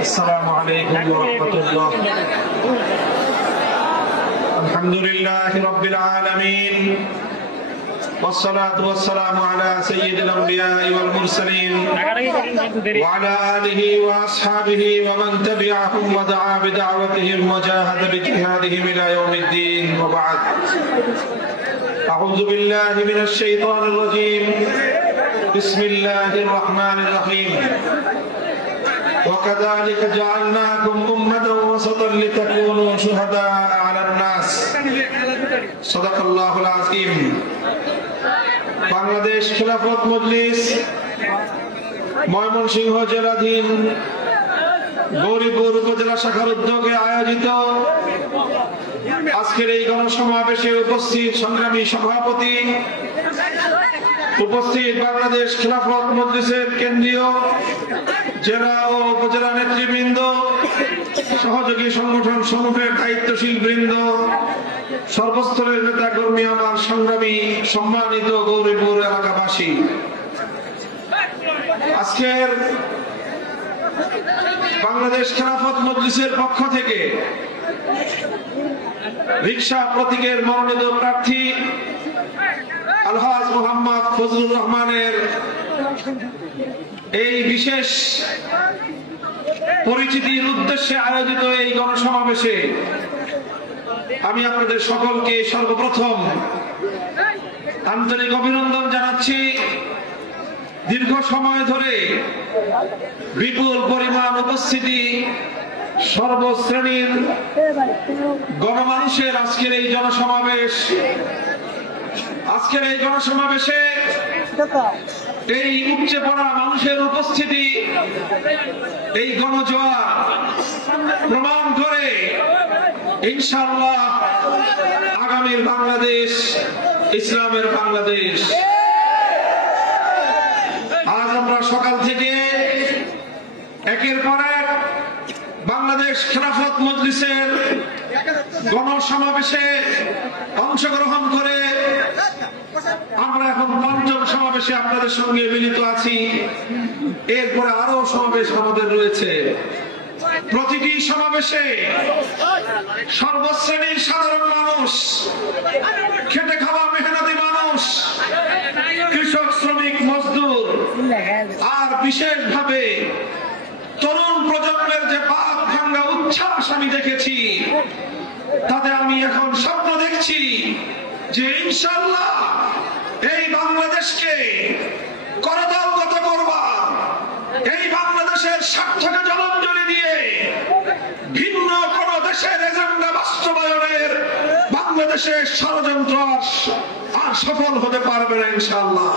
السلام عليكم ورحمة الله. الحمد لله رب العالمين والصلاة والسلام على سيد الأنبياء والمرسلين وعلى آله وأصحابه ومن تبعهم ودعا بدعوتهم وجاهد بجهادهم إلى يوم الدين وبعد. أعوذ بالله من الشيطان الرجيم. بسم الله الرحمن الرحيم. وكذلك جعلناكم أمة وسطا لتكونوا شهداء على الناس. صدق الله العظيم. বাংলাদেশ খেলাফত মজলিস ময়মনসিংহ জেলাধীন গৌরীপুর উপজেলা শাখার উদ্যোগে আয়োজিত আজকের এই গণসমাবেশে উপস্থিত সংগ্রামী সভাপতি, উপস্থিত বাংলাদেশ খেলাফত মজলিসের কেন্দ্রীয় জেলা ও উপজেলা নেতৃবৃন্দ, সহযোগী সংগঠন সমূহের দায়িত্বশীল বৃন্দ, সর্বস্তরের নেতা কর্মী, আমার সংগ্রামী সম্মানিত গৌরীপুর এলাকাবাসী, আজকের বাংলাদেশ খেলাফত মজলিসের পক্ষ থেকে রিকশা প্রতীকের মনোনীত প্রার্থী আলহাজ মোহাম্মদ ফজলুর রহমানের এই বিশেষ পরিচিতির উদ্দেশ্যে আয়োজিত এই গণসমাবেশে আমি আপনাদের সকলকে সর্বপ্রথম আন্তরিক অভিনন্দন জানাচ্ছি। দীর্ঘ সময় ধরে বিপুল পরিমাণ উপস্থিতি সর্বশ্রেণীর গণমানুষের আজকের এই জনসমাবেশ, আজকের এই গণসমাবেশে এই উপচে পড়া মানুষের উপস্থিতি, এই গণজোয়ার প্রমাণ করে ইনশাআল্লাহ আগামীর বাংলাদেশ ইসলামের বাংলাদেশ। আজ আমরা সকাল থেকে একের পর এক বাংলাদেশ খেলাফত মজলিসের গণসমাবেশে অংশগ্রহণ করে আমরা এখন পঞ্চম সমাবেশে আপনাদের সঙ্গে মিলিত আছি। এরপরে আরো সমাবেশ আমাদের রয়েছে। প্রতিটি সমাবেশে সর্বশ্রেণীর সাধারণ মানুষ, খেটে খাওয়া মেহনতি মানুষ, কৃষক, শ্রমিক, মজদুর আর বিশেষভাবে তরুণ প্রজন্মের যে পাক ভাঙ্গা উচ্ছ্বাস আমি দেখেছি, তাতে আমি এখন স্বপ্ন দেখছি যে ইনশাআল্লাহ এই বাংলাদেশকে করতলগত করবা, এই বাংলাদেশের স্বার্থকে জলাঞ্জলি দিয়ে ভিন্ন কোন দেশের এজেন্ডা বাস্তবায়নের বাংলাদেশের ষড়যন্ত্র আর সফল হতে পারবে না ইনশাআল্লাহ।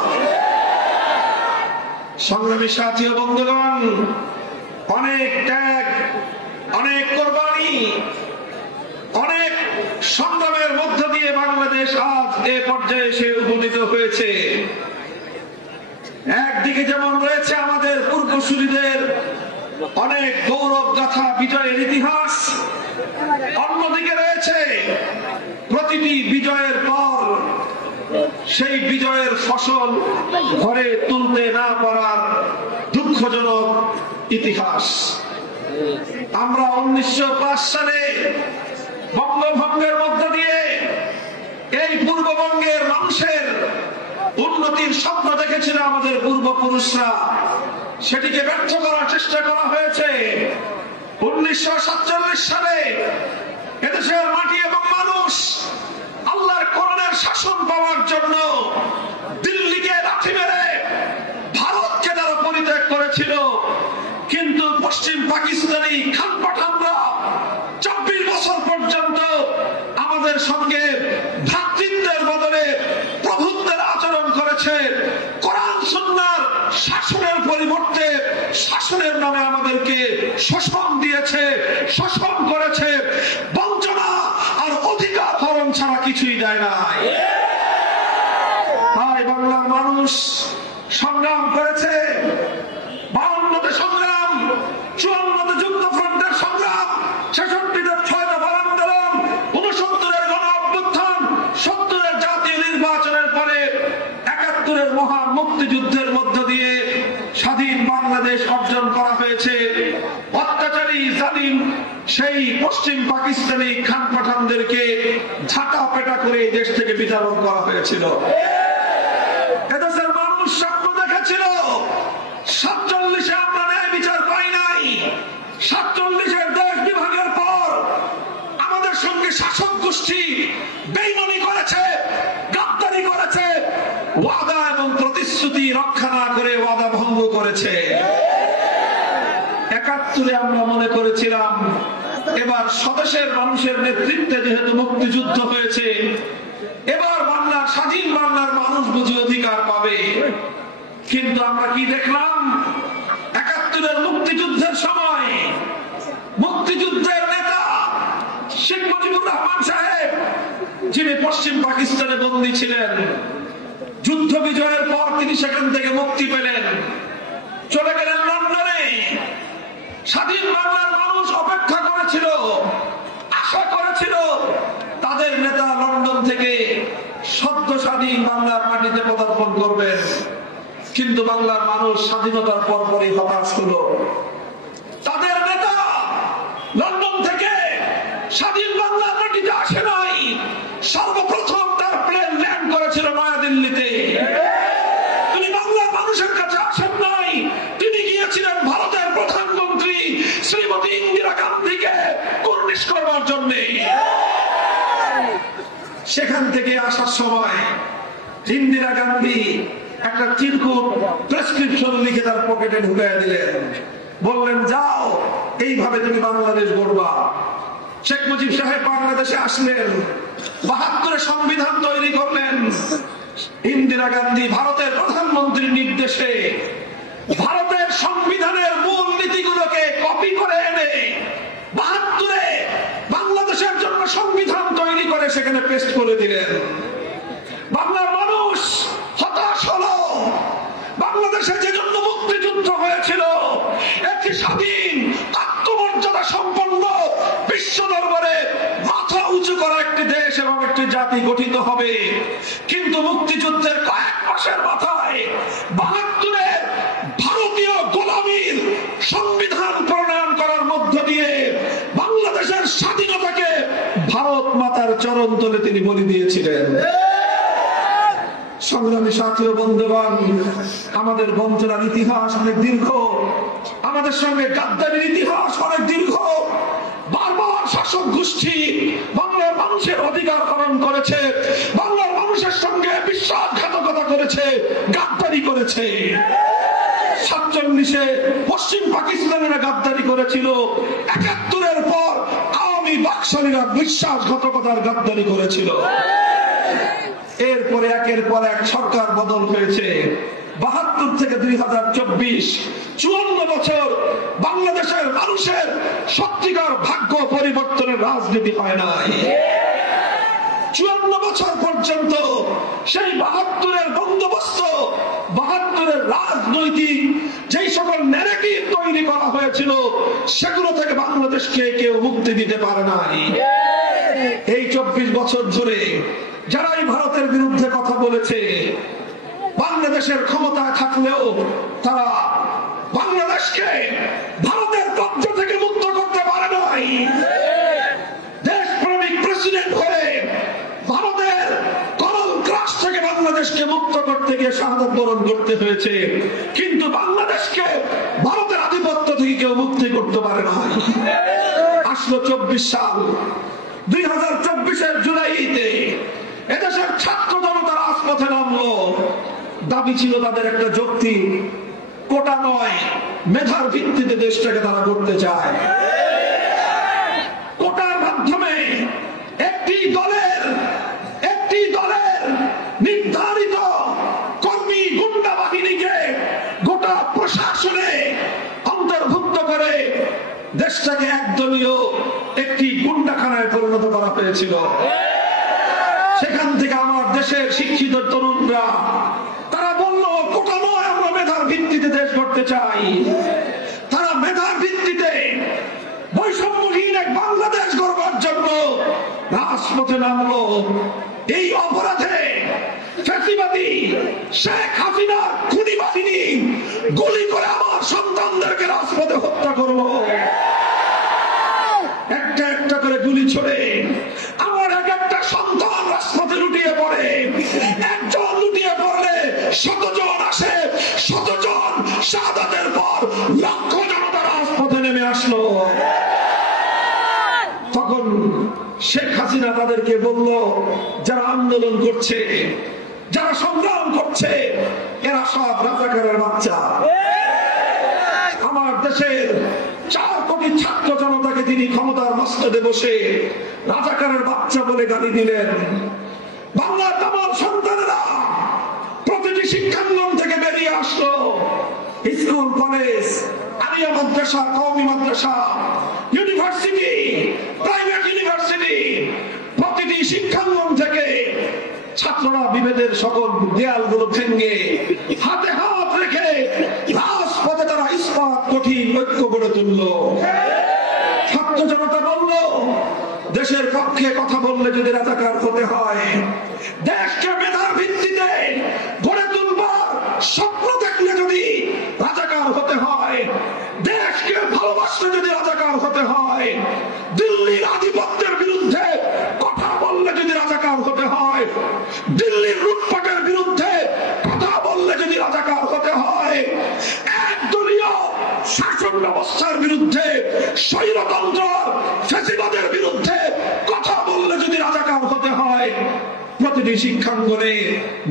সংগ্রামী সাথী ও বন্ধুগণ, অনেক ত্যাগ, অনেক কোরবানি, অনেক সংগ্রামের মধ্য দিয়ে বাংলাদেশ আজ এ পর্যায়ে এসে উপনীত হয়েছে। একদিকে যেমন রয়েছে আমাদের পূর্বসূরীদের অনেক গৌরব গাথা, বিজয়ের ইতিহাস, অন্যদিকে রয়েছে প্রতিটি বিজয়ের পর সেই বিজয়ের ফসল ঘরে তুলতে না পারার দুঃখজনক ইতিহাস। আমরা 1905 সালে বঙ্গভঙ্গের মধ্য দিয়ে এই পূর্ববঙ্গের মানুষের উন্নতির স্বপ্ন দেখেছিল আমাদের পূর্বপুরুষরা, সেটিকে ব্যর্থ করার চেষ্টা করা হয়েছে। 1947 সালে এদেশের মাটি এবং মানুষ আল্লাহর কোরআনের শাসন পাওয়ার জন্য দিল্লিকে লাঠি মেরে ভারতকে তারা পরিত্যাগ করেছিল, কিন্তু পশ্চিম পাকিস্তানি খান পাঠানরা 24 বছর পর্যন্ত আমাদের সঙ্গে ভ্রাতৃত্বের বদলে প্রভুত্বের আচরণ করেছে। কোরআন সুন্নাহর শাসনের পরিবর্তে শাসনের নামে আমাদেরকে শোষণ দিয়েছে, শোষণ করেছে, বঞ্চনা আর অধিকার হরণ ছাড়া কিছুই দেয় না। তাই বাংলার মানুষ সংগ্রাম করেছে, 52তে সংগ্রাম, 54তে যুক্তফ্রন্টের সংগ্রাম, 66তে 6 দফার আন্দোলন, 69-এর গণ অভ্যুত্থান, 70 মহান মুক্তিযুদ্ধের মধ্য দিয়ে স্বাধীন বাংলাদেশ অর্জন করা হয়েছে। অত্যাচারী জালিম সেই পশ্চিম পাকিস্তানি খান পাঠানদেরকে ঝাঁটা পেটা করে দেশ থেকে বিতাড়ন করা হয়েছিল। এদেশের মানুষ স্বপ্ন দেখেছিল 47-এ আমরা ন্যায় বিচার পাই নাই। 47-এর দেশ বিভাগের পর আমাদের সঙ্গে শাসক গোষ্ঠী বেইমানি করেছে, গাদ্দারি করেছে, ওয়াদা এবং প্রতিশ্রুতি রক্ষা না করে ওয়াদা ভঙ্গ করেছে। 71-এ আমরা মনে করেছিলাম এবার স্বদেশের মানুষের নেতৃত্বে যেহেতু মুক্তিযুদ্ধ হয়েছে, এবার বাংলার স্বাধীন বাংলার মানুষ বুঝি অধিকার পাবে। কিন্তু আমরা কি দেখলাম? 71-এর মুক্তিযুদ্ধের সময় মুক্তিযুদ্ধের নেতা শেখ মুজিবুর রহমান সাহেব, যিনি পশ্চিম পাকিস্তানে বন্দী ছিলেন, যুদ্ধ বিজয়ের পর তিনি সেখান থেকে মুক্তি পেলেন, চলে গেলেন লন্ডনে। স্বাধীন বাংলার মানুষ অপেক্ষা করেছিল, আশা করেছিল তাদের নেতা লন্ডন থেকে সদ্য স্বাধীন বাংলার মাটিতে পদার্পণ করবেন। কিন্তু বাংলার মানুষ স্বাধীনতার পরপরই হতাশ হলো। তাদের নেতা লন্ডন থেকে স্বাধীন বাংলার মাটিতে আসে নাই, সর্বপ্রথম তার প্লেন ল্যান্ড করেছিল নয়াদিল্লিতে। তিনি বাংলার মানুষের কাছে আসেন নাই, তিনি গিয়েছিলেন ভারতের প্রধানমন্ত্রী শ্রীমতী ইন্দিরা গান্ধীকে কুর্নিশ করবার জন্য। সেখান থেকে আসার সময় ইন্দিরা গান্ধী একটা চিরকুট প্রেসক্রিপশন লিখে তার পকেটে ঢুকাইয়া দিলেন, বললেন যাও এইভাবে তুমি বাংলাদেশ গড়বা। শেখ মুজিব সাহেব বাংলাদেশে আসলেন, 72-এ সংবিধান তৈরি করলেন। ইন্দিরা গান্ধী ভারতের প্রধানমন্ত্রীর নির্দেশে ভারতের সংবিধানের মূল নীতিগুলোকে কপি করে এনে 72-এ বাংলাদেশের জন্য সংবিধান তৈরি করে সেখানে পেস্ট করে দিলেন। বাংলার মানুষ হতাশ হলো। বাংলাদেশে যে জন্য মুক্তিযুদ্ধ হয়েছিল, একটি স্বাধীন আত্মমর্যাদা সম্পন্ন বিশ্ব দরবারে মাথা উঁচু করা একটি দেশ এবং একটি জাতি গঠিত হবে। কিন্তু মুক্তিযুদ্ধের কয়েক মাসের মাথায় 72-এর ভারতীয় গোলামীর সংবিধান প্রণয়ন করার মধ্য দিয়ে বাংলাদেশের স্বাধীনতাকে ভারত মাতার চরণ তলে তিনি বলি দিয়েছিলেন। সংগ্রামী সাথী ও বন্ধুগণ, আমাদের বঞ্চনার ইতিহাস অনেক দীর্ঘ, আমাদের সঙ্গে গাদ্দারির ইতিহাস অনেক দীর্ঘ। বারবার শাসক গোষ্ঠী বাংলার মানুষের অধিকার হরণ করেছে, বাংলার মানুষের সঙ্গে বিশ্বাসঘাতকতা করেছে, গাদ্দারি করেছে। 47-এ পশ্চিম পাকিস্তানেরা গাদ্দারি করেছিল, 71-এর পর আওয়ামী বাকশালীরা বিশ্বাসঘাতকতার গাদ্দারি করেছিল। এরপরে একের পর এক সরকার বদল হয়েছে। 72 থেকে 2024 54 বছর বাংলাদেশের মানুষের সত্যিকার ভাগ্য পরিবর্তনের রাজনীতি হয় নাই। 54 বছর পর্যন্ত সেই 72-এর বন্দোবস্ত, 72-এর রাজনৈতিক যেই সকল ন্যারেটিভ তৈরি করা হয়েছিল, সেগুলো থেকে বাংলাদেশকে কেউ মুক্তি দিতে পারে নাই। এই 24 বছর ধরে যারাই ভারতের বিরুদ্ধে কথা বলেছে, বাংলাদেশের ক্ষমতায় থাকলেও তারা বাংলাদেশকে ভারতের কব্জা থেকে মুক্ত করতে পারে নাই। দেশপ্রেমিক প্রেসিডেন্ট হয়ে ভারতের করল ক্রাশ থেকে বাংলাদেশকে মুক্ত করতে গিয়ে শাহাদাত বরণ করতে হয়েছে, কিন্তু বাংলাদেশকে ভারতের আধিপত্য থেকে কেউ মুক্তি করতে পারে না। আসলো 24 সাল, 2024-এর জুলাইতে এদেশের ছাত্র জনতা রাজপথে নামলো। দাবি ছিল তাদের একটা যৌক্তিক, কোটা নয়, মেধার ভিত্তিতে দেশটাকে তারা করতে চায়। কোটার মাধ্যমে একটি দলের নির্ধারিত কর্মী গুন্ডা বাহিনীকে গোটা প্রশাসনে অন্তর্ভুক্ত করে দেশটাকে একদলীয় একটি গুন্ডাখানায় পরিণত করা হয়েছিল। সেখান থেকে আমার দেশের শিক্ষিত তরুণরা তারা বলল, কোটা নয়, আমরা মেধার ভিত্তিতে দেশ গড়তে চাই। তারা মেধার ভিত্তিতে বৈষম্যহীন এক বাংলাদেশ গড়বার জন্য রাজপথে নামলো। এই অপরাধে ফ্যাসিবাদী শেখ হাসিনার খুনি বাহিনী গুলি করে আমার সন্তানদেরকে রাজপথে হত্যা করলো। একটা একটা করে গুলি ছড়ে আমার এক একটা সন্তান রাজপথে লুটিয়ে পড়ে। একজন লুটিয়ে পড়লে শতজন আসে, শতজন শাহাদাতের পর লক্ষ জনতা রাজপথে নেমে আসলো। তখন শেখ হাসিনা তাদেরকে বলল, যারা আন্দোলন করছে, যারা সংগ্রাম করছে, এরা সব রাজাকারের বাচ্চা। আমার দেশের 4 কোটি ছাত্র জনতাকে তিনি ক্ষমতার মস্তদে বসে রাজাকারের বাচ্চা বলে গালি দিলেন। বাংলার তামাম সন্তানেরা প্রতিটি শিক্ষাঙ্গন থেকে বেরিয়ে আসলো। স্কুল, কলেজ, আলিয়া মাদ্রাসা, কওমি মাদ্রাসা, ইউনিভার্সিটি, প্রাইভেট ইউনিভার্সিটি, প্রতিটি শিক্ষাঙ্গন থেকে ছাত্ররা বিভেদের সকল দেয়ালগুলো ভেঙে হাতে হাত রেখে রাজপথে তারা ইস্পাত কঠিন ঐক্য গড়ে তুলল। ছাত্র জনতা বলল, দেশের পক্ষে কথা বললে যদি রাজাকার হতে হয়, দেশকে মেধার ভিত্তিতে গড়ে তুলবার স্বপ্ন দেখলে যদি রাজাকার হতে হয়, দেশকে ভালোবাসলে যদি রাজাকার হতে হয়, দিল্লির আধিপত্যের বিরুদ্ধে কথা বললে যদি রাজাকার হতে হয়, দিল্লির লুটপাটের বিরুদ্ধে কথা বললে যদি রাজাকার হতে হয়, একদলীয় শাসন ব্যবস্থার বিরুদ্ধে, স্বৈরতন্ত্র ফ্যাসিবাদের বিরুদ্ধে কথা বললে যদি রাজাকার হতে হয়, প্রতিটি শিক্ষাঙ্গনে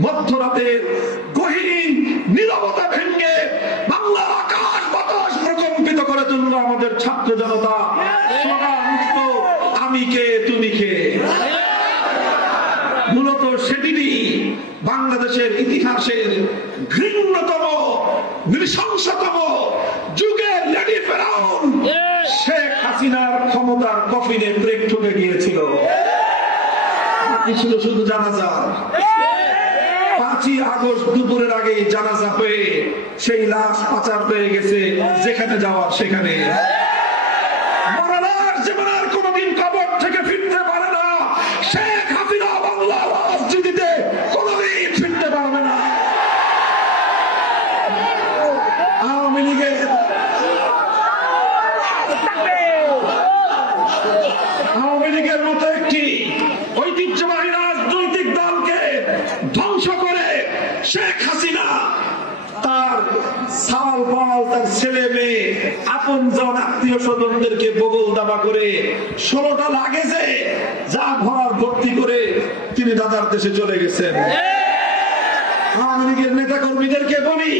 মধ্যরাতের গহীন নীরবতা ভেঙে বাংলার আকাশ বাতাস প্রকম্পিত করে তুলল আমাদের ছাত্র জনতা। স্লোগান উঠল, আমি কে তুমি কে। মূলত সেদিনই বাংলাদেশের ইতিহাসের ঘৃণ্যতম, নৃশংসতম যুগের লেডি ফেরাউন শেখ হাসিনার ক্ষমতার কফিনে ব্রেক ঠুকে গিয়েছিল। ছিল শুধু জানাজা। 5ই আগস্ট দুপুরের আগে জানাজা হয়ে সেই লাশ পাচার হয়ে গেছে যেখানে যাওয়ার সেখানে। যেমন আর কোনদিন কবর থেকে ফিরতে পারে না, শেখ হাসিনা বাংলা রাজনীতিতে কোনদিন ফিরতে পারবে না। আওয়ামী লীগের মতো একটি ঐতিহ্যবাহী রাজনৈতিক দলকে ধ্বংস করে শেখ হাসিনা তার সাল পাল, তার ছেলে মেয়ে, আপন জন, আত্মীয় স্বজনদেরকে বগল দাবা করে 16টা লাগেজে যা ভরার ভর্তি করে তিনি দাদার দেশে চলে গেছেন। আওয়ামী লীগের নেতা কর্মীদেরকে বলি,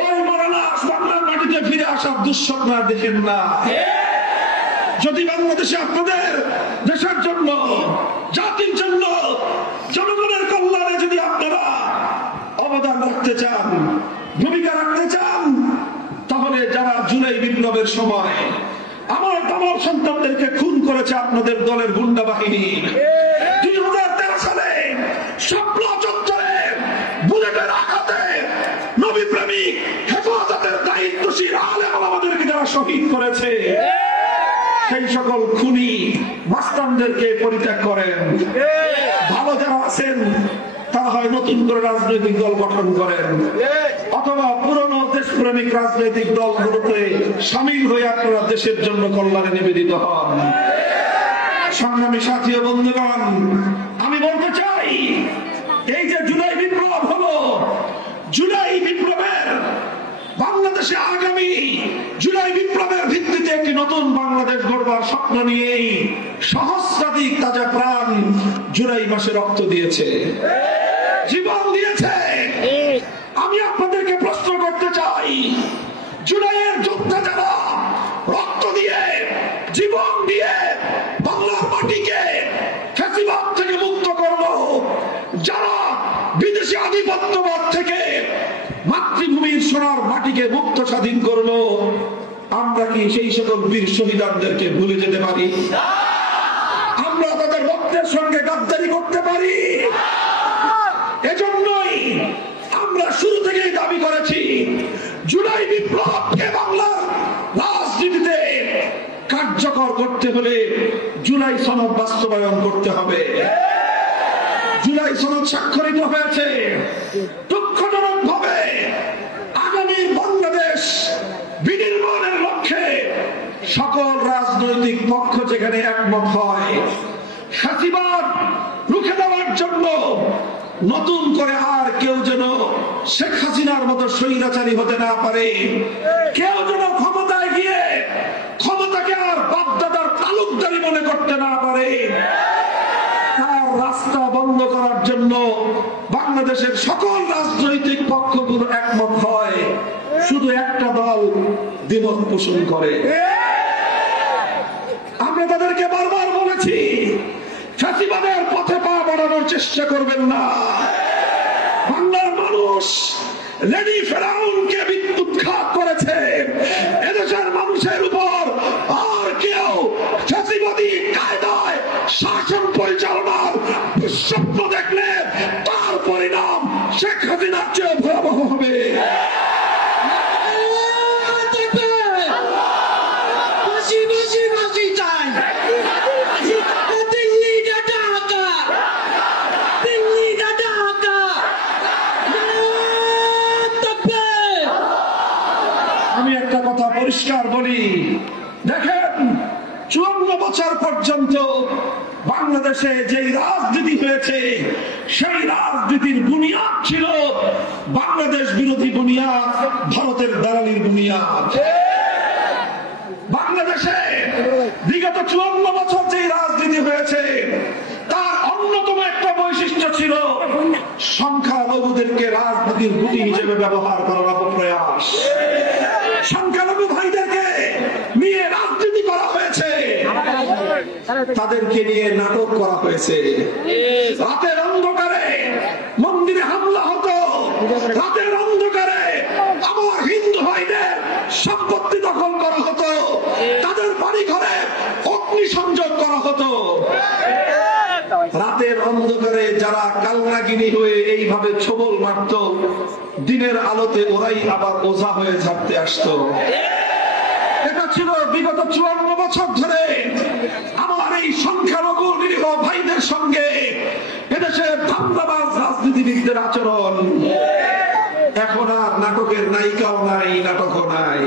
ওই মরানা বাংলার মাটিতে ফিরে আসার দুঃস্বপ্ন দেখেন না। যদি বাংলাদেশে আপনাদের দেশের জন্য, জাতির জন্য, জনগণের কল্যাণে যদি আপনারা অবদান রাখতে চান, ভূমিকা রাখতে চান, তাহলে যারা জুলাই বিপ্লবের সময় আমার তামাম সন্তানদেরকে খুন করেছে আপনাদের দলের গুন্ডা বাহিনী, 2013 সালে শাপলা চত্বরে বুলেটের আঘাতে নবী প্রেমিক হেফাজতের দায়িত্বশীল আলেম ওলামাদেরকে যারা শহীদ করেছে, সেই সকল খুনি মাস্তানদেরকে পরিত্যাগ করেন। ভালো যারা আছেন তারা হয় নতুন করে রাজনৈতিক দল গঠন করেন, অথবা পুরনো দেশপ্রেমিক রাজনৈতিক দলগুলোতে সামিল হয়ে আপনারা দেশের জন্য কল্যাণে নিবেদিত হন। সংগ্রামী সাথী ও বন্ধুগণ, আমি বলতে চাই, এই যে জুলাই বিপ্লব হলো, জুলাই বিপ্লবের বাংলাদেশে আগামী জুলাই বিপ্লবের ভিত্তিতে একটি নতুন বাংলাদেশ গড়বার স্বপ্ন নিয়েই সহস্রাধিক তাজা প্রাণ জুলাই মাসে রক্ত দিয়েছে, জীবন দিয়েছে। আমি আপনাদেরকে প্রশ্ন করতে চাই, জুলাইয়ের যোদ্ধা যারা রক্ত দিয়ে, জীবন দিয়ে বাংলার মাটিকে ফ্যাসিবাদ থেকে মুক্ত করলো, যারা বিদেশি আধিপত্যবাদ থেকে মাতৃভূমির সোনার মাটিকে মুক্ত স্বাধীন করলো, আমরা কি সেই সকল বীর শহীদদেরকে ভুলে যেতে পারি? আমরা তাদের রক্তের সঙ্গে গাদ্দারি করতে পারি? এজন্যই আমরা শুরু থেকেই দাবি করেছি, জুলাই বিপ্লবকে বাংলার রাজনীতিতে কার্যকর করতে হলে জুলাই সনদ বাস্তবায়ন করতে হবে। জুলাই সনদ স্বাক্ষরিত হয়েছে। দুঃখজনক ভাবে আগামী বাংলাদেশ বিনির্মাণের লক্ষ্যে সকল রাজনৈতিক পক্ষ যেখানে একমত হয়, ফ্যাসিবাদ রুখে দেওয়ার জন্য নতুন করে আর কেউ যেন শেখ হাসিনার মতো স্বৈরাচারী হতে না পারে, কেউ যেন ক্ষমতায় গিয়ে ক্ষমতাকে আর বাপদাদার তালুকদারি মনে করতে না পারে, তার রাস্তা বন্ধ করার জন্য বাংলাদেশের সকল রাজনৈতিক পক্ষগুলো একমত হয়, শুধু একটা দল দ্বিমত পোষণ করে। আমরা তাদেরকে বারবার বলেছি, ফ্যাসিবাদের পথে পা বাড়ানোর চেষ্টা করবেন না। বাংলার মানুষ লেডি ফেরাউনকে উৎখাত করেছে। এদেশের মানুষের উপর আর কেউ ফ্যাসিবাদী কায়দায় শাসন পরিচালনার দুঃস্বপ্ন দেখলে তার পরিণাম শেখ হাসিনার চেয়ে ভয়াবহ হবে। আমি একটা কথা পরিষ্কার বলি, দেখেন 54 বছর পর্যন্ত বাংলাদেশে যে রাজনীতি হয়েছে, সেই রাজনীতির বুনিয়াদ ছিল বাংলাদেশ বিরোধী বুনিয়াদ, ভারতের দালালির বুনিয়াদ। বাংলাদেশে বিগত 54 বছর যে রাজনীতি হয়েছে, তার অন্যতম একটা বৈশিষ্ট্য ছিল সংখ্যালঘুদেরকে রাজনীতির গুটি হিসেবে ব্যবহার করার অপপ্রয়াস। সংখ্যালঘু ভাইদেরকে নিয়ে রাজনীতি করা হয়েছে, তাদেরকে নিয়ে নাটক করা হয়েছে। রাতের অন্ধকারে মন্দিরে হামলা হতো, রাতের অন্ধকারে আমার হিন্দু ভাইদের সম্পত্তি দখল করা হতো, তাদের বাড়ি ঘরে অগ্নিসংযোগ করা হতো। রাতের অন্ধকারে যারা কালনাগিনী হয়ে এইভাবে ছবল মারত, দিনের আলোতে ওরাই আবার ওঝা হয়ে ঝাড়তে আসতো। এটা ছিল বিগত 54 বছর ধরে আমার এই সংখ্যালঘু নিরীহ ভাইদের সঙ্গে এদেশের ধান্দাবাজ রাজনীতিবিদদের আচরণ। এখন আর নাটকের নায়িকাও নাই, নাটকও নাই।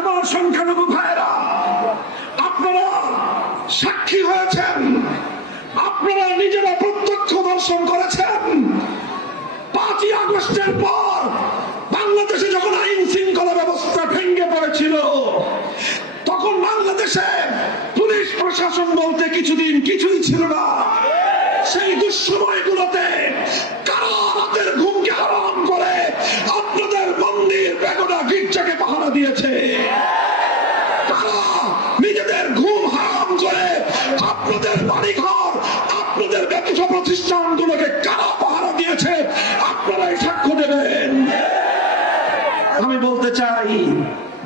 আমার সংখ্যালঘু ভাইরা, আপনারা সাক্ষী হয়েছেন, আপনারা নিজেরা প্রত্যক্ষ দর্শন করেছেন। 5ই আগস্টের পর বাংলাদেশে যখন আইন শৃঙ্খলা ব্যবস্থা ভেঙে পড়েছিল, তখন বাংলাদেশে পুলিশ প্রশাসন বলতে কিছুদিন কিছুই ছিল না। সেই দুঃসময়গুলোতে কারা রাতের ঘুমকে হারাম করে আপনাদের মন্দির, বেগোনা, গির্জাকে পাহারা দিয়েছে? কারা নিজেদের ঘুম হারাম করে আপনাদের বাড়িঘর, আপনাদের ব্যবসা প্রতিষ্ঠানগুলোকে কারা পাহারা দিয়েছে? আপনারাই সাক্ষ্য দেবেন। আমি বলতে চাই,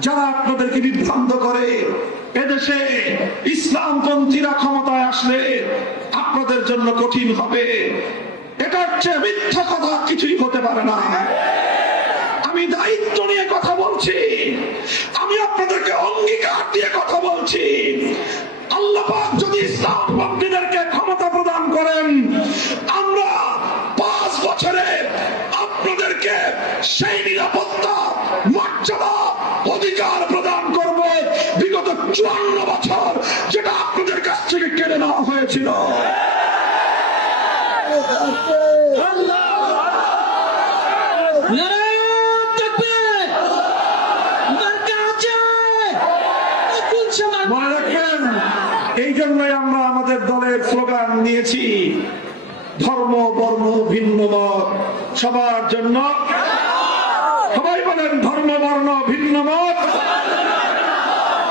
যারা আপনাদেরকে বিভ্রান্ত করে এদেশে ইসলামপন্থীরা ক্ষমতায় আসলে আপনাদের জন্য কঠিন হবে, এটার চেয়ে মিথ্যা কথা কিছুই হতে পারে না। আমি দায়িত্ব নিয়ে কথা বলছি, আমি আপনাদেরকে অঙ্গীকার দিয়ে কথা বলছি। আল্লাহ পাক যদি ইসলামপন্থীদেরকে ক্ষমতা প্রদান করেন, আমরা 5 বছরে আপনাদেরকে সেই নিরাপত্তা, মর্যাদা, অধিকার প্রদান করব বিগত 54 বছর যেটা আপনাদের কাছ থেকে কেড়ে নেওয়া হয়েছিল। মনে রাখবেন, এই জন্যই আমরা আমাদের দলের স্লোগান নিয়েছি, ধর্ম বর্ণ ভিন্ন মত সবার জন্য। সবাই বলেন, ধর্ম বর্ণ ভিন্ন মত।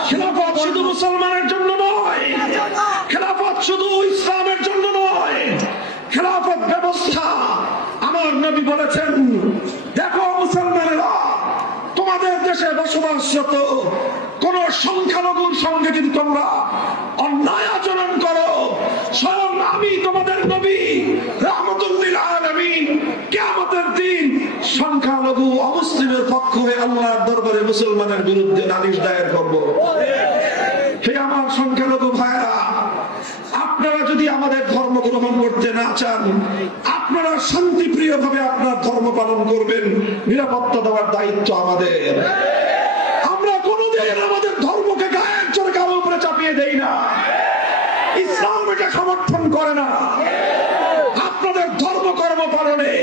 খেলাফত শুধু মুসলমানের জন্য নয়, খেলাফত শুধু ইসলামের জন্য নয়, খেলাফত ব্যবস্থা আমার নবী বলেছেন, দেখো মুসলমানেরা, তোমাদের দেশে বসবাসরত কোন সংখ্যালঘুর সঙ্গে যদি তোমরা অন্যায় আচরণ করো, স্বয়ং আমি তোমাদের নবী রাহমাতুল লিল আলামিন কিয়ামতের দিন সংখ্যালঘু অমুসলিমের পক্ষ হয়ে আল্লাহর দরবারে মুসলমানের বিরুদ্ধে নালিশ দায়ের করব। হে আমার সংখ্যালঘু ভাইরা, আপনারা যদি আমাদের ধর্ম গ্রহণ করতে না চান, আপনারা শান্তিপ্রিয় ভাবে আপনার ধর্ম পালন করবেন, নিরাপত্তা দেওয়ার দায়িত্ব আমাদের। আমরা কোনোদিন আমাদের ধর্মকে গায়ের জোরে কারো উপরে চাপিয়ে দেই না। ইসলাম এটা সমর্থন করে না। আপনাদের ধর্ম কর্ম পালনে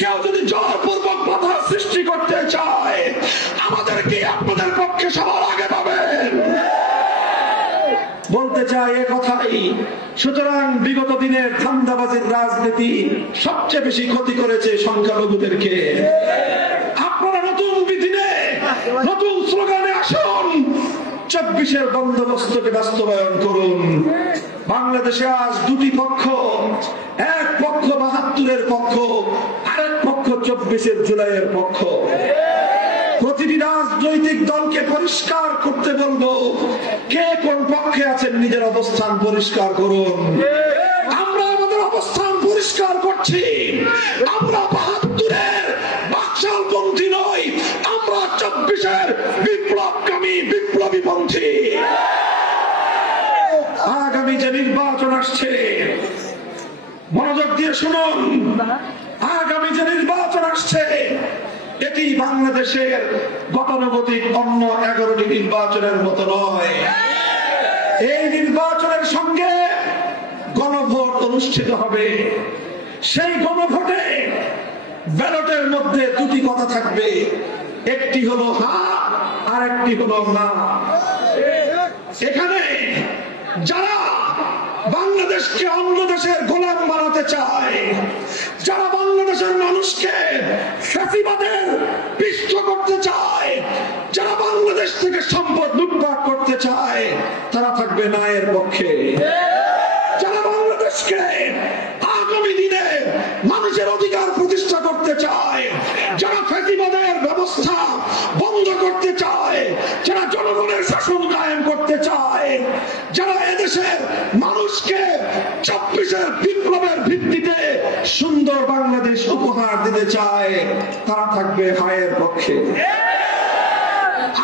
কেউ যদি জোরপূর্বক বাধা সৃষ্টি করতে চায়, আমাদেরকে আপনাদের পক্ষে সবার আগে পাবেন বলতে চাই এ কথাই। সুতরাং বিগত দিনের ধান্দাবাজির রাজনীতি সবচেয়ে বেশি ক্ষতি করেছে সংখ্যালঘুদেরকে। আপনারা নতুন দিনে নতুন স্লোগানে আসুন, 24-এর বন্দোবস্তকে বাস্তবায়ন করুন। বাংলাদেশে আজ দুটি পক্ষ, এক পক্ষ 72-এর পক্ষ, আরেক পক্ষ 24-এর জুলাইয়ের পক্ষ। প্রতিটি রাজনৈতিক দলকে পরিষ্কার করতে বলবো, কে কোন পক্ষে আছেন নিজের অবস্থান পরিষ্কার করুন। আমরা আমাদের অবস্থান পরিষ্কার করছি। আমরা 72-এর বাকশালপন্থী নই, আমরা 24-এর বিপ্লবকামী বিপ্লবীপন্থী। আগামী যে নির্বাচন আসছে, মনোযোগ দিয়ে শুনুন, আগামী যে নির্বাচন আসছে এটি বাংলাদেশের গতানুগতিক অন্য 11টি নির্বাচনের মতো নয়। এই নির্বাচনের সঙ্গে গণভোট অনুষ্ঠিত হবে। সেই গণভোটে ব্যালটের মধ্যে দুটি কথা থাকবে, একটি হলো হ্যাঁ আর একটি হলো না। এখানে যারা বাংলাদেশকে অন্য দেশের গোলাম বানাতে চায়, যারা বাংলাদেশের মানুষকে ফ্যাসিবাদের পিষ্ট করতে চায়, যারা বাংলাদেশ থেকে সম্পদ লুটপাট করতে চায়, তারা থাকবে ন্যায়ের পক্ষে। যারা বাংলাদেশকে আগামী দিনে মানুষের অধিকার প্রতিষ্ঠা করতে চায়, যারা ফ্যাসিবাদের ব্যবস্থা বন্ধ করতে চায়, যারা জনগণের শাসন কায়েম করতে চায়, যারা এদেশের মানুষকে 24-এর বিপ্লবের ভিত্তিতে সুন্দর বাংলাদেশ উপহার দিতে চায়, তারা থাকবে হায়ের পক্ষে।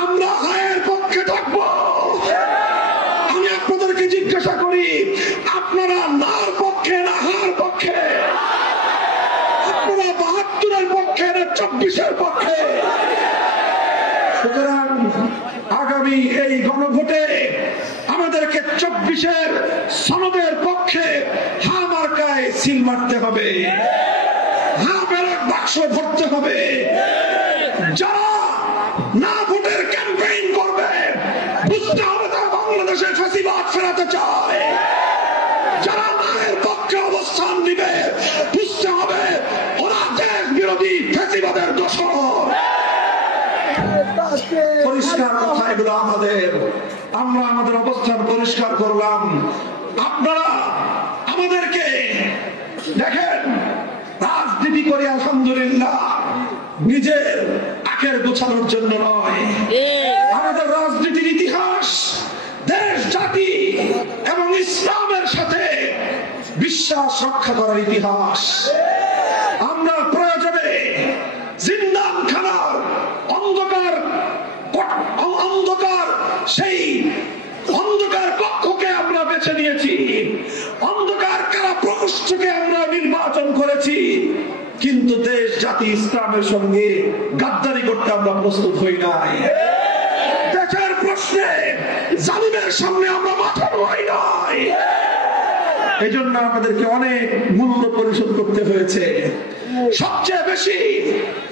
আমরা হায়ের পক্ষে থাকবো। আমি আপনাদেরকে জিজ্ঞাসা করি, আপনারা নার পক্ষে না হার পক্ষে? আপনারা 72-এর পক্ষে না 24-এর পক্ষে? সুতরাং আগামী এই গণভোটে আমাদেরকে 24-এর সনদের পক্ষে হা মার্কায় সিল মারতে হবে, হা ব্যালট বাক্স ভরতে হবে। যারা না ভোটের ক্যাম্পেইন করবে, বুঝতে হবে তারা বাংলাদেশে ফ্যাসিবাদ ফেরাতে চায়। যারা নায়ের পক্ষে অবস্থান নিবে, বুঝতে হবে ওরা দেশ বিরোধী ফ্যাসিবাদের দোসর। পরিষ্কার কথা এগুলো আমাদের। আমরা আমাদের অবস্থান পরিষ্কার করলাম। আপনারা আমাদেরকে দেখেন, রাজনীতি করি আলহামদুলিল্লাহ, নিজের আখের গোছানোর জন্য নয়। আমাদের রাজনীতির ইতিহাস দেশ জাতি এবং ইসলামের সাথে বিশ্বাস রক্ষা করার ইতিহাস। আমরা প্রয়োজনে জিন্দানখানার অন্ধকার সেই অন্ধকার কক্ষকে আমরা বেছে নিয়েছি, অন্ধকার কারা প্রকোষ্ঠকে আমরা নির্বাচন করেছি, কিন্তু দেশ জাতি ইসলামের সঙ্গে গাদ্দারি করতে আমরা প্রস্তুত হই নাই। দেশের প্রশ্নে জালিমের সামনে আমরা মাথা নোয়াই নাই। এই জন্য আমাদেরকে অনেক মূল্য পরিশোধ করতে হয়েছে। সবচেয়ে বেশি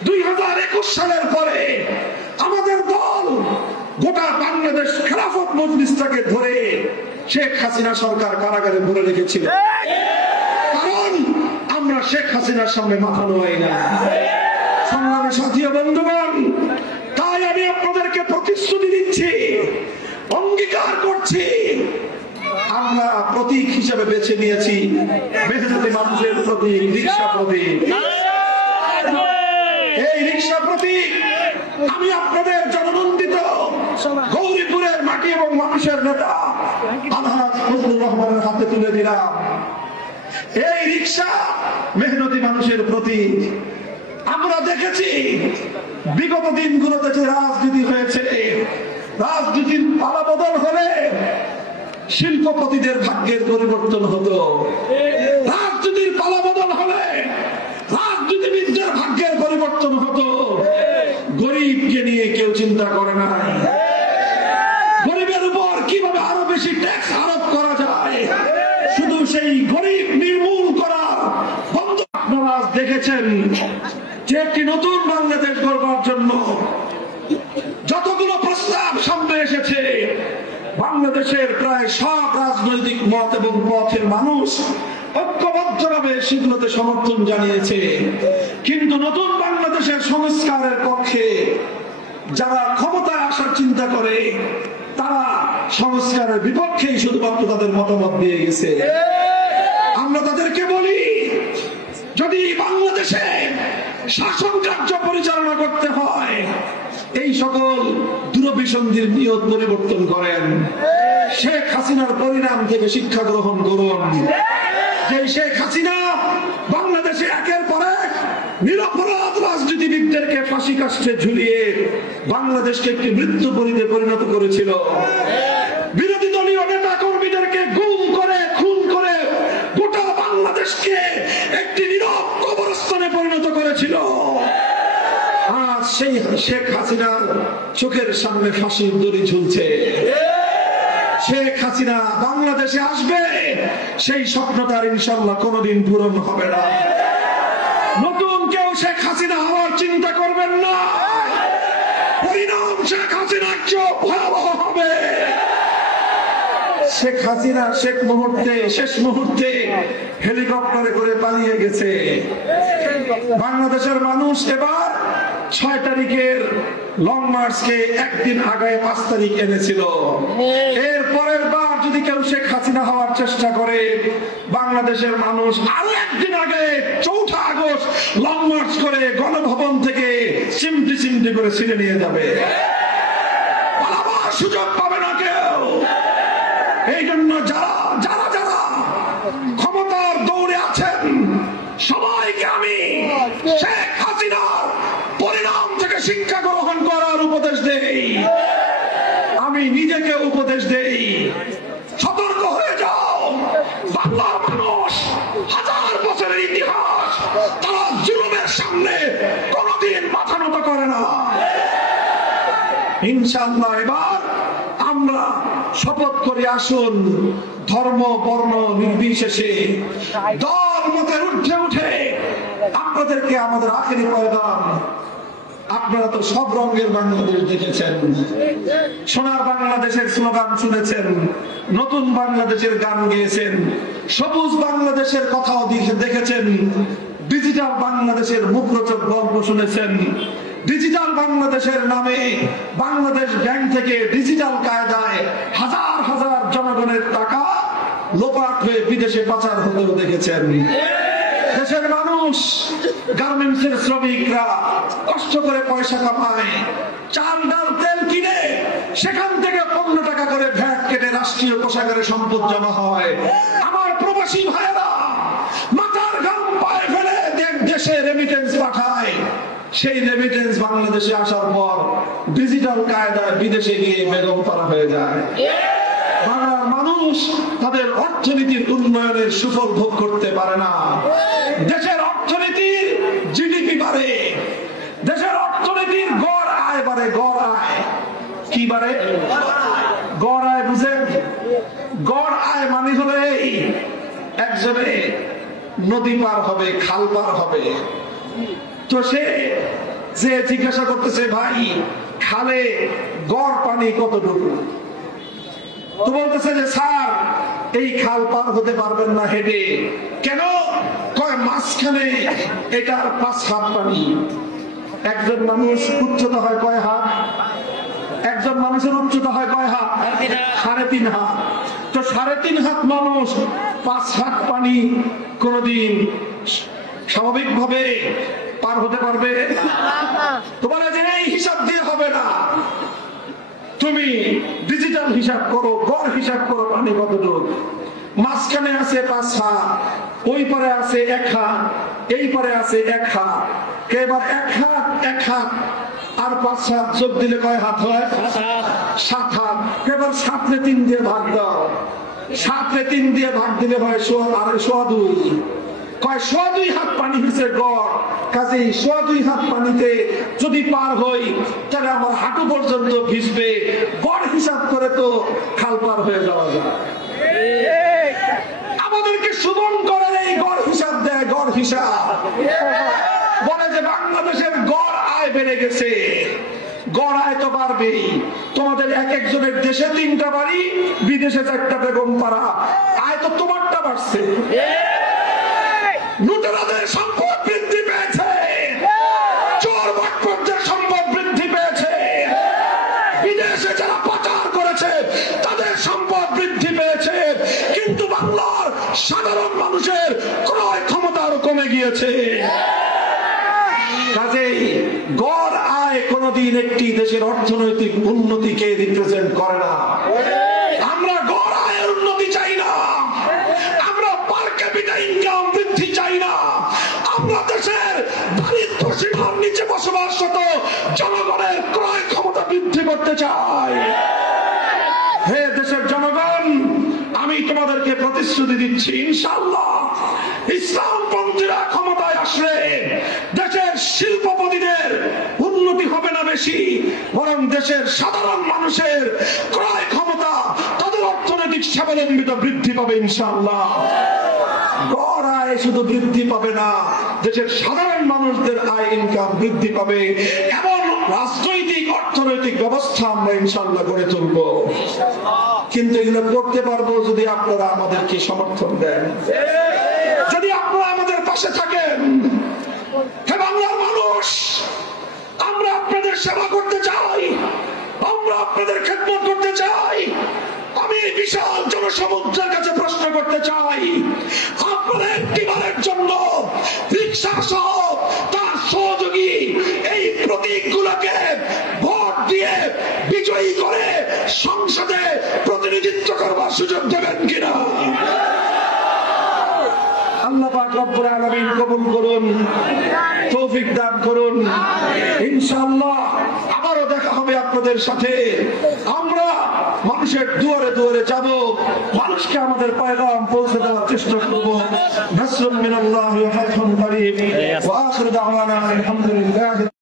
2021 সালের পরে আমাদের দল গোটা বাংলাদেশ খেলাফত মজলিসটাকে ধরে শেখ হাসিনা সরকার কারাগারে ভরে রেখেছিল, কারণ আমরা শেখ হাসিনার সামনে মাথা নোয়াই না। সংগ্রামী সাথী ও বন্ধুগণ, তাই আমি আপনাদেরকে প্রতিশ্রুতি দিচ্ছি, অঙ্গীকার করছি, আমরা প্রতীক হিসেবে বেছে নিয়েছি মেহনতি মানুষের প্রতীক, রিকশা প্রতীক। এই রিকশা প্রতীক আমি আপনাদের জননন্দিত গৌরীপুরের মাটি এবং মানুষের নেতা আলহাজ ফজলুর রহমানের হাতে তুলে দিলাম। এই রিকশা মেহনতি মানুষের প্রতীক। আমরা দেখেছি বিগত দিনগুলোতে যে রাজনীতি হয়েছে, রাজনীতির পালাবদল হলে শিল্পপতিদের ভাগ্যের পরিবর্তন হতো, স্পষ্টভাবে সেগুলোতে সমর্থন জানিয়েছে। কিন্তু নতুন বাংলাদেশের সংস্কারের পক্ষে যারা ক্ষমতায় আসার চিন্তা করে তারা সংস্কারের বিপক্ষেই শুধুমাত্র তাদের মতামত দিয়ে গেছে। আমরা তাদেরকে বলি, যদি বাংলাদেশে শাসন কার্য পরিচালনা করতে হয় এই সকল দূরভিসন্ধির নিয়ত পরিবর্তন করেন। শেখ হাসিনার পরিণাম থেকে শিক্ষা গ্রহণ করুন। যে শেখ হাসিনা বাংলাদেশে একের পর এক নিরপরাধ রাজনীতিবিদদেরকে ফাঁসি কাষ্ঠে ঝুলিয়ে বাংলাদেশকে একটি মৃত্যুপরীতে পরিণত করেছিল, বিরোধী দলীয় নেতা কর্মীদেরকে গুম করে খুন করে গোটা বাংলাদেশকে একটি নীরব কবরস্থানে পরিণত করেছিল, আজ সেই শেখ হাসিনার চোখের সামনে ফাঁসির দড়ি ঝুলছে। শেখ হাসিনা বাংলাদেশে আসবে, সেই স্বপ্ন তার ইনশাল্লাহ কোনোদিন পূরণ হবে না। নতুন কেউ শেখ হাসিনা হওয়ার চিন্তা করবেন না, পরিণাম শেখ হাসিনার চেয়ে ভয়াবহ হবে। শেখ হাসিনা শেষ মুহূর্তে হেলিকপ্টারে করে পালিয়ে গেছে। বাংলাদেশের মানুষ এবার 6 তারিখের লং মার্চকে একদিন আগে 5 তারিখ এনেছিল। এর পরের বার যদি কেউ শেখ হাসিনা হওয়ার চেষ্টা করে বাংলাদেশের মানুষ আরো একদিন আগে 4 আগস্ট লং মার্চ করে গণভবন থেকে চিমটি চিমটি করে ছিঁড়ে নিয়ে যাবে। আবার সুযোগ পাবে না কেউ। এই জন্য যারা ক্ষমতার দৌড়ে আছেন সবাইকে আমি শেখ হাসিনার পরিণাম থেকে শিক্ষা গ্রহণ করার উপদেশ দেই। আমি নিজেকে উপদেশ দেই, সতর্ক হয়ে যাও। বাংলার মানুষ হাজার বছরের ইতিহাস, তারা জুলুমের সামনে কোনদিন মাথা নত করে না। ইনশাআল্লাহ এবার আমরা শপথ করে আসুন, ধর্ম বর্ণ নির্বিশেষে দল মতের ঊর্ধ্বে উঠে আপনাদেরকে আমাদের আখেরি পয়গাম। আপনারা তো সব রঙের বাংলাদেশ দেখেছেন, সোনার বাংলাদেশের স্লোগান শুনেছেন, নতুন বাংলাদেশের গান গেয়েছেন, সবুজ বাংলাদেশের কথাও দেখেছেন, ডিজিটাল বাংলাদেশের মুখরোচক গল্প শুনেছেন। ডিজিটাল বাংলাদেশের নামে বাংলাদেশ ব্যাংক থেকে ডিজিটাল কায়দায় হাজার হাজার জনগণের টাকা লোপাট হয়ে বিদেশে পাচার হতেও দেখেছেন। দেশের মানুষ, গার্মেন্টসের শ্রমিকরা কষ্ট করে পয়সা কামায়, চাল ডাল তেল কিনে সেখান থেকে 15 টাকা করে ভ্যাট কেটে রাষ্ট্রীয় কোষাগারে সম্পদ জমা হয়। আমার প্রবাসী ভাইয়েরা মাথার ঘাম পায়ে ফেলে দেশে রেমিটেন্স পাঠায়। সেই রেমিটেন্স বাংলাদেশে আসার পর ডিজিটাল কায়দায় বিদেশে গিয়ে বেগম তারা হয়ে যায়। বাংলার মানুষ তাদের অর্থনীতির উন্নয়নের সুফল ভোগ করতে পারে না। দেশের অর্থনীতির জিডিপি বাড়ে, দেশের অর্থনীতির গড় আয় বাড়ে। গড় আয় কি বাড়ে? গড় আয় বুঝেন? গড় আয় মানে হলো এই, একজনে নদী পার হবে, খাল পার হবে, তো সে যে জিজ্ঞাসা করতেছে, ভাই খালে গড় পানি কতটুকু? তো বলতেছে যে স্যার এই খাল পার হতে পারবেন না হেঁটে। কেন? কয় মাঝখানে এটার 5 হাত পানি। একজন মানুষ উচ্চতা হয় কয় হাত? একজন মানুষের উচ্চতা হয় কয় হাত? 3.5 হাত। তো 3.5 হাত মানুষ 5 হাত পানি কোনদিন স্বাভাবিকভাবে পার হতে পারবে? তোমার যে এই হিসাব দিয়ে হবে না, তুমি ডিজিটাল হিসাব করো, গড় হিসাব করো, পানি কতটুকু। মাঝখানে আছে 5 হাত, ওই পারে আছে 1 হাত, এই পারে আছে 1 হাত। এবার 1 হাত 1 হাত আর 5 হাত যোগ দিলে কয় হাত হয়? 7 হাত। এবার 7/3 দিয়ে ভাগ দাও। 7/3 দিয়ে ভাগ দিলে হয় 2.5। কয় 2.5 হাত পানি হচ্ছে গড়। কাজেই 2.5 হাত পানিতে যদি পার হই তাহলে আমার হাঁটু পর্যন্ত ভিজবে। গড় হিসাব করে তো খাল পার হয়ে যাওয়া যায়। আমাদেরকে সুবন করে এই গড় হিসাব দেয়, গড় হিসাব বলে যে বাংলাদেশের গড় আয় বেড়ে গেছে। গড় আয় তো বাড়বেই। তোমাদের এক একজনের দেশে 3টা বাড়ি, বিদেশে 4টা বেগম পাড়া, আয় তো তোমারটা বাড়ছে। লুটেরাদের সম্পদ বৃদ্ধি পেয়েছে, চোর বাটপারদের সম্পদ বৃদ্ধি পেয়েছে, বিদেশে যারা পাচার করেছে তাদের সম্পদ বৃদ্ধি পেয়েছে, কিন্তু বাংলার সাধারণ মানুষের ক্রয় ক্ষমতা আরো কমে গিয়েছে। কাজেই গড় আয় কোনদিন একটি দেশের অর্থনৈতিক উন্নতিকে রিপ্রেজেন্ট করে না। আমরা গড় আয়ের উন্নতি চাই না, আমরা পার ক্যাপিটা ইনকাম বৃদ্ধি চাই না, আমরা দেশের দারিদ্র্য সীমার নিচে বসবাসরত জনগণের ক্রয় ক্ষমতা বৃদ্ধি করতে চাই। হে দেশের জনগণ, আমি তোমাদেরকে প্রতিশ্রুতি দিচ্ছি, ইনশাআল্লাহ ইসলামপন্থীরা ক্ষমতায় আসলে দেশের শিল্পপতিদের উন্নতি হবে না বেশি, বরং দেশের সাধারণ মানুষের ক্রয় ক্ষমতা, তাদের অর্থনৈতিক স্বাবলম্বিতা বৃদ্ধি পাবে ইনশাআল্লাহ। গড় আয় শুধু বৃদ্ধি পাবে না, দেশের সাধারণ মানুষদের আয় ইনকাম বৃদ্ধি পাবে, এমন রাজনৈতিক অর্থনৈতিক ব্যবস্থা আমরা ইনশাআল্লাহ গড়ে তুলব। কিন্তু এগুলো করতে পারবো যদি আপনারা আমাদেরকে সমর্থন দেন, যদি আপনারা আমাদের পাশে থাকেন। হে বাংলার মানুষ, আমরা আপনাদের সেবা করতে চাই, আমরা আপনাদের খেদমত করতে চাই। আমি বিশাল জনসমুদ্রের কাছে প্রশ্ন করতে চাই, আপনারা একটিবারের জন্য রিকশা সহ তার সহযোগী এই প্রতীকগুলোকে ভোট দিয়ে বিজয়ী করে সংসদে প্রতিনিধিত্ব করবার সুযোগ দেবেন কিনা? আল্লাহ পাক রব্বুল আলামিন কবুল করুন, তৌফিক দান করুন। ইনশাআল্লাহ আবারও দেখা হবে আপনাদের সাথে। আমরা মানুষের দুয়ারে দুয়ারে যাব, মানুষকে আমাদের পয়গাম পৌঁছে দেওয়ার চেষ্টা করব। নাসরুম মিনাল্লাহি ওয়া ফাতহুন করিম ওয়া আখিরু দাওয়ানা আলহামদুলিল্লাহ।